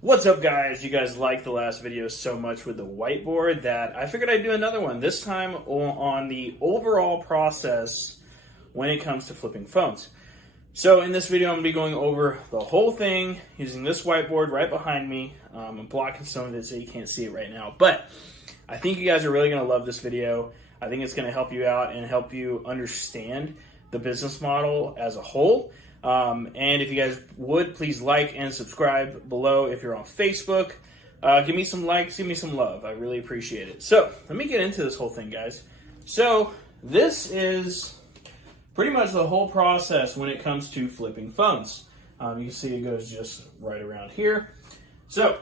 What's up, guys? You guys liked the last video so much with the whiteboard that I figured I'd do another one, this time on the overall process when it comes to flipping phones. So in this video, I'm going to be going over the whole thing using this whiteboard right behind me. I'm blocking some of it so you can't see it right now, but I think you guys are really going to love this video. I think it's going to help you out and help you understand the business model as a whole. And if you guys would, please like and subscribe below. If you're on Facebook, give me some likes, give me some love. I really appreciate it. So let me get into this whole thing, guys. So this is pretty much the whole process when it comes to flipping phones. You can see it goes just right around here. So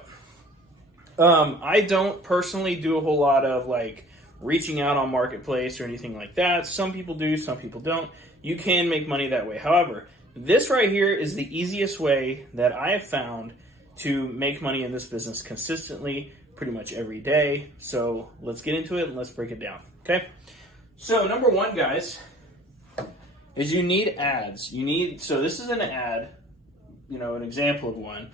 I don't personally do a whole lot of like reaching out on Marketplace or anything like that. Some people do, some people don't. You can make money that way. However, this right here is the easiest way that I have found to make money in this business consistently, pretty much every day. So let's get into it and let's break it down, okay? So number one, guys, is you need ads. So this is an ad, an example of one,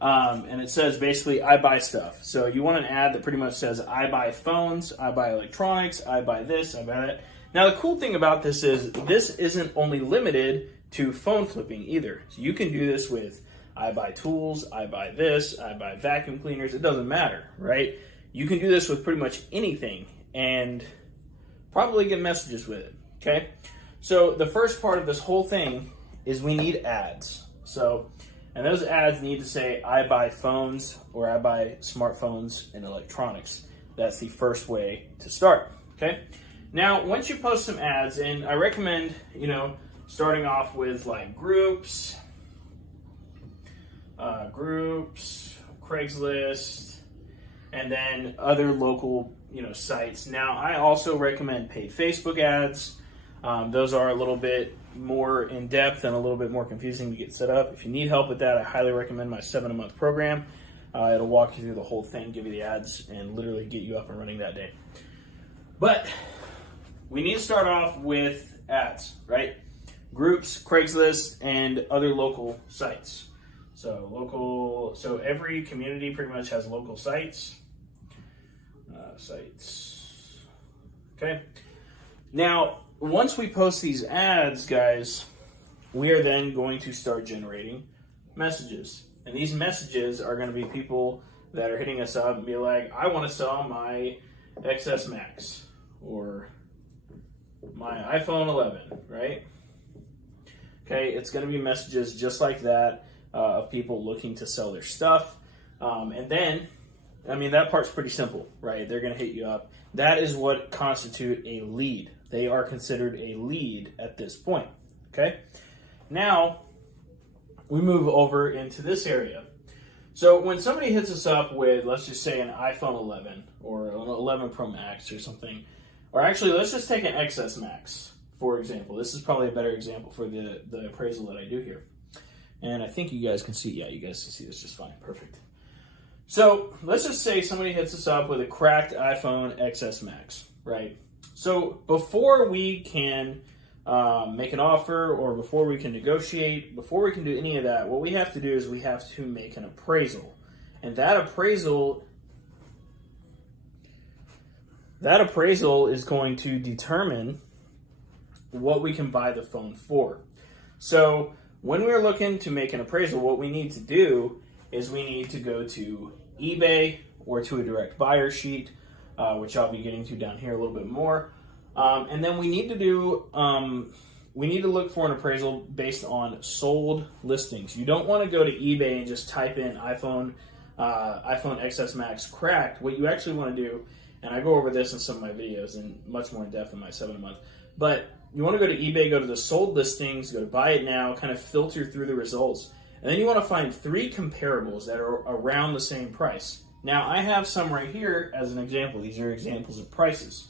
and it says basically, I buy stuff. So you want an ad that pretty much says, I buy phones, I buy electronics, I buy this, I buy that. Now the cool thing about this is this isn't only limited to phone flipping either. So you can do this with I buy tools, I buy this, I buy vacuum cleaners. It doesn't matter, right? You can do this with pretty much anything and probably get messages with it, okay? So the first part of this whole thing is we need ads. And those ads need to say I buy phones or I buy smartphones and electronics. That's the first way to start, okay? Now, once you post some ads, and I recommend, starting off with like groups, Craigslist, and then other local, sites. Now, I also recommend paid Facebook ads. Those are a little bit more in depth and a little bit more confusing to get set up. If you need help with that, I highly recommend my 7-a-month program. It'll walk you through the whole thing, give you the ads, and literally get you up and running that day. But we need to start off with ads, right? Groups, Craigslist, and other local sites. So every community pretty much has local sites. Okay. Now, once we post these ads, guys, we are then going to start generating messages. And these messages are going to be people that are hitting us up and be like, I want to sell my XS Max or my iPhone 11, right? Okay, it's going to be messages just like that of people looking to sell their stuff. And then, that part's pretty simple, right? They're going to hit you up. That is what constitute a lead. They are considered a lead at this point, okay? Now, we move over into this area. So when somebody hits us up with, let's just say an iPhone 11 or an 11 Pro Max or something, or actually, let's just take an XS Max, for example. This is probably a better example for the appraisal that I do here. And I think you guys can see, yeah, you guys can see this just fine. Perfect. So let's just say somebody hits us up with a cracked iPhone XS Max, right? So before we can make an offer or before we can negotiate, before we can do any of that, what we have to do is we have to make an appraisal. And that appraisal is going to determine what we can buy the phone for. So when we're looking to make an appraisal, what we need to do is we need to go to eBay or to a direct buyer sheet, which I'll be getting to down here a little bit more. And then we need to look for an appraisal based on sold listings. You don't want to go to eBay and just type in iPhone XS Max cracked. What you actually want to do, and I go over this in some of my videos and much more in depth in my 7-a-month, but you want to go to eBay, go to the sold listings, go to buy it now, kind of filter through the results. And then you want to find 3 comparables that are around the same price. Now, I have some right here as an example. These are examples of prices.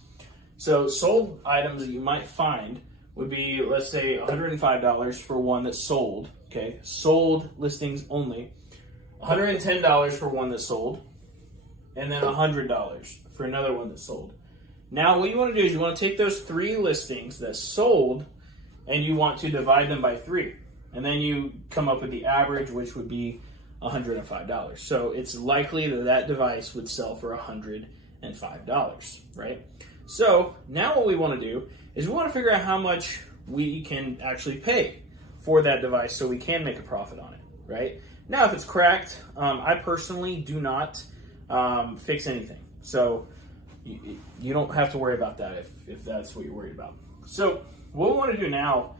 So sold items that you might find would be, let's say, $105 for one that's sold. Okay, sold listings only. $110 for one that's sold. And then $100 for another one that's sold. Now, what you want to do is you want to take those 3 listings that sold and you want to divide them by 3. And then you come up with the average, which would be $105. So it's likely that that device would sell for $105, right? So now what we want to do is we want to figure out how much we can actually pay for that device so we can make a profit on it, right? Now, if it's cracked, I personally do not fix anything. So you don't have to worry about that if that's what you're worried about. So what we want to do now,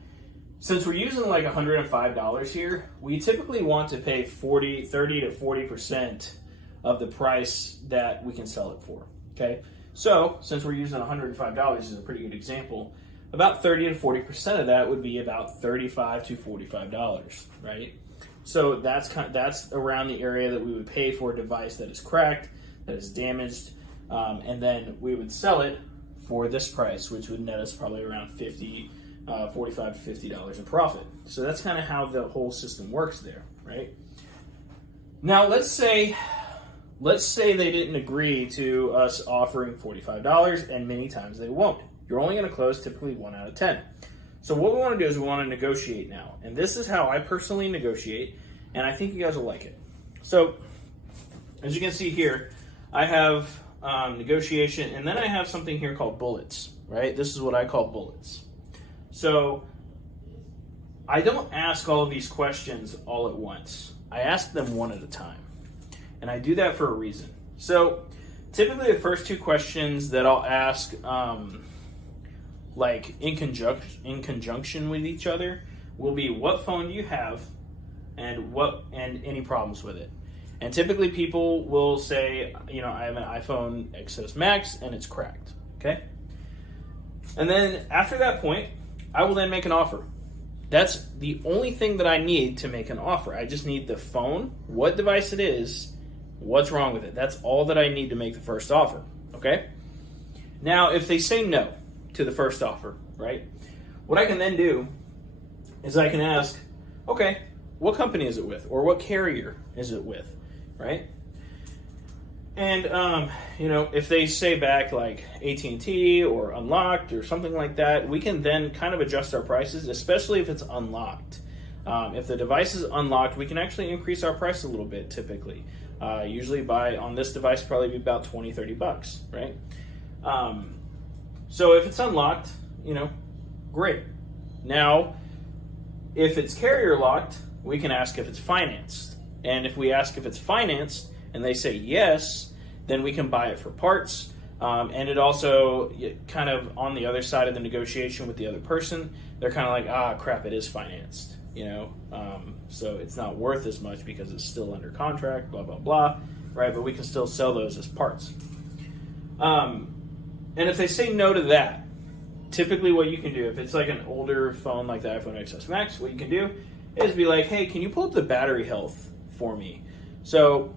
since we're using like $105 here, we typically want to pay 30 to 40% of the price that we can sell it for, okay? So since we're using $105 as a pretty good example, about 30 to 40% of that would be about $35 to $45, right? So that's around the area that we would pay for a device that is cracked, that is damaged, and then we would sell it for this price, which would net us probably around $45 to $50 in profit. So that's kind of how the whole system works there, right? Now let's say they didn't agree to us offering $45, and many times they won't. You're only going to close typically 1 out of 10. So what we want to do is we want to negotiate now. And this is how I personally negotiate, and I think you guys will like it. So as you can see here, I have negotiation, and then I have something here called bullets, right? This is what I call bullets. So I don't ask all of these questions all at once. I ask them one at a time. And I do that for a reason. So typically the first 2 questions that I'll ask like in conjunction with each other will be, what phone do you have and any problems with it. And typically people will say, I have an iPhone XS Max and it's cracked, okay? And then after that point, I will then make an offer. That's the only thing that I need to make an offer. I just need the phone, what device it is, what's wrong with it. That's all that I need to make the first offer, okay? Now, if they say no to the first offer, right, what I can then do is I can ask, okay, what company is it with? Or what carrier is it with, right? And, if they say back like AT&T or Unlocked or something like that, we can then kind of adjust our prices, especially if it's unlocked. If the device is unlocked, we can actually increase our price a little bit typically. Usually on this device, probably be about $20, $30, right? So if it's unlocked, great. Now, if it's carrier locked, we can ask if it's financed. And if we ask if it's financed and they say yes, then we can buy it for parts. And it also kind of on the other side of the negotiation with the other person, they're kind of like, crap, it is financed, so it's not worth as much because it's still under contract, blah, blah, blah, right? But we can still sell those as parts. And if they say no to that, typically what you can do, if it's like an older phone like the iPhone XS Max, what you can do is be like, hey, can you pull up the battery health for me? So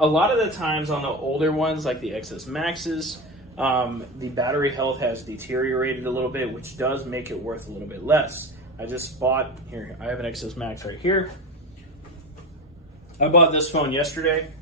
a lot of the times on the older ones, like the XS Maxes, the battery health has deteriorated a little bit, which does make it worth a little bit less. I just bought, here, I have an XS Max right here. I bought this phone yesterday.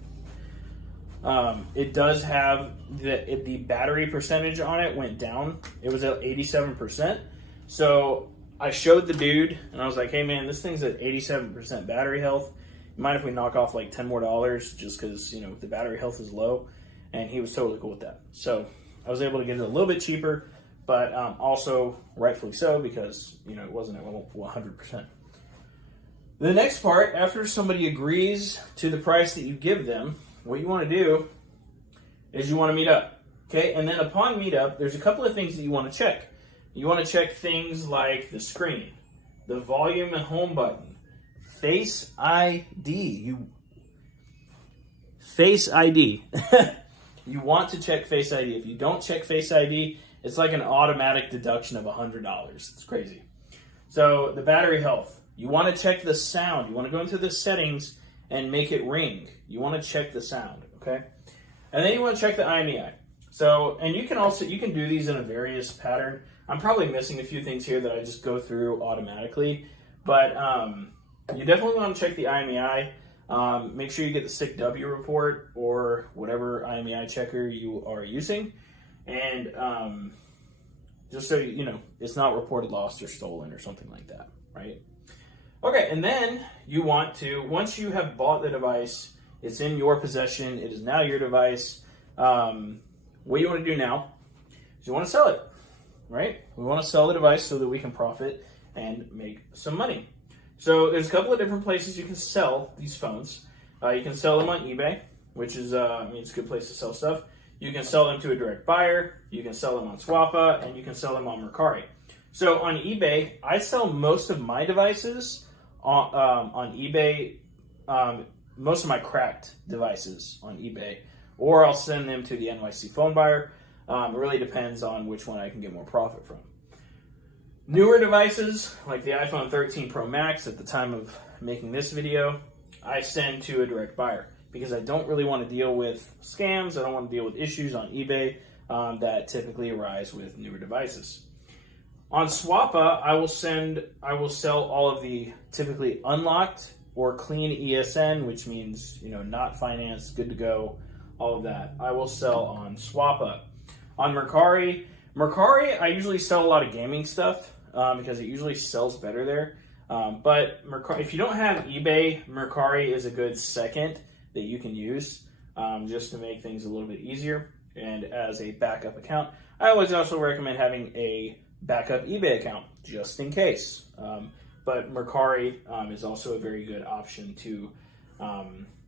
It does have the battery percentage on it went down. It was at 87%. So I showed the dude and I was like, hey man, this thing's at 87% battery health. You mind if we knock off like $10 more just because, the battery health is low? And he was totally cool with that. So I was able to get it a little bit cheaper, but also rightfully so because, it wasn't at 100%. The next part, after somebody agrees to the price that you give them, what you want to do is you want to meet up, okay? And then upon meetup, there's a couple of things that you want to check. You want to check things like the screen, the volume and home button, Face ID. Face ID. You want to check Face ID. If you don't check Face ID, it's like an automatic deduction of $100. It's crazy. So the battery health. You want to check the sound. You want to go into the settings and make it ring. You want to check the sound, okay? And then you want to check the IMEI. So, and you can do these in a various pattern. I'm probably missing a few things here that I just go through automatically, but you definitely want to check the IMEI. Make sure you get the SICW report or whatever IMEI checker you are using, and just so it's not reported lost or stolen or something like that, right? Okay, and then you want to, once you have bought the device, it's in your possession, it is now your device, what you want to do now is you want to sell it, right? We want to sell the device so that we can profit and make some money. So there's a couple of different places you can sell these phones. You can sell them on eBay, which is, it's a good place to sell stuff. You can sell them to a direct buyer, you can sell them on Swappa, and you can sell them on Mercari. So on eBay, I sell most of my devices on eBay, most of my cracked devices on eBay, or I'll send them to the NYC phone buyer. It really depends on which one I can get more profit from. Newer devices, like the iPhone 13 Pro Max at the time of making this video, I send to a direct buyer because I don't really want to deal with scams. I don't want to deal with issues on eBay that typically arise with newer devices. On Swappa, I will sell all of the typically unlocked or clean ESN, which means, not financed, good to go, all of that. I will sell on Swappa. On Mercari, I usually sell a lot of gaming stuff because it usually sells better there. But Mercari, if you don't have eBay, Mercari is a good second that you can use just to make things a little bit easier and as a backup account. I always also recommend having a backup eBay account just in case. But Mercari is also a very good option to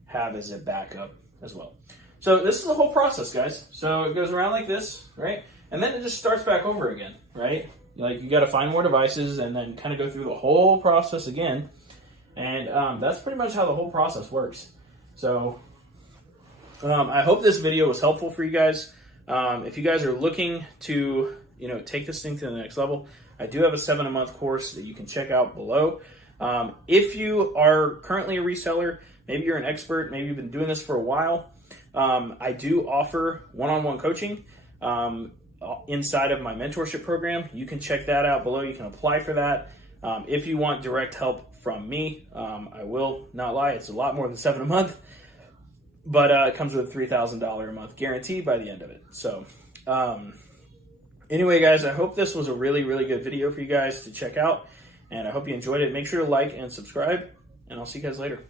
have as a backup as well. So this is the whole process, guys. So it goes around like this, right? And then it just starts back over again, right? Like you got to find more devices and then kind of go through the whole process again. And that's pretty much how the whole process works. So I hope this video was helpful for you guys. If you guys are looking to, take this thing to the next level, I do have a 7-a-month course that you can check out below. If you are currently a reseller, maybe you're an expert, maybe you've been doing this for a while, I do offer one-on-one coaching inside of my mentorship program. You can check that out below. You can apply for that. If you want direct help from me, I will not lie, it's a lot more than 7 a month, but it comes with a $3,000 a month guarantee by the end of it. So anyway, guys, I hope this was a really, really good video for you guys to check out, and I hope you enjoyed it. Make sure to like and subscribe, and I'll see you guys later.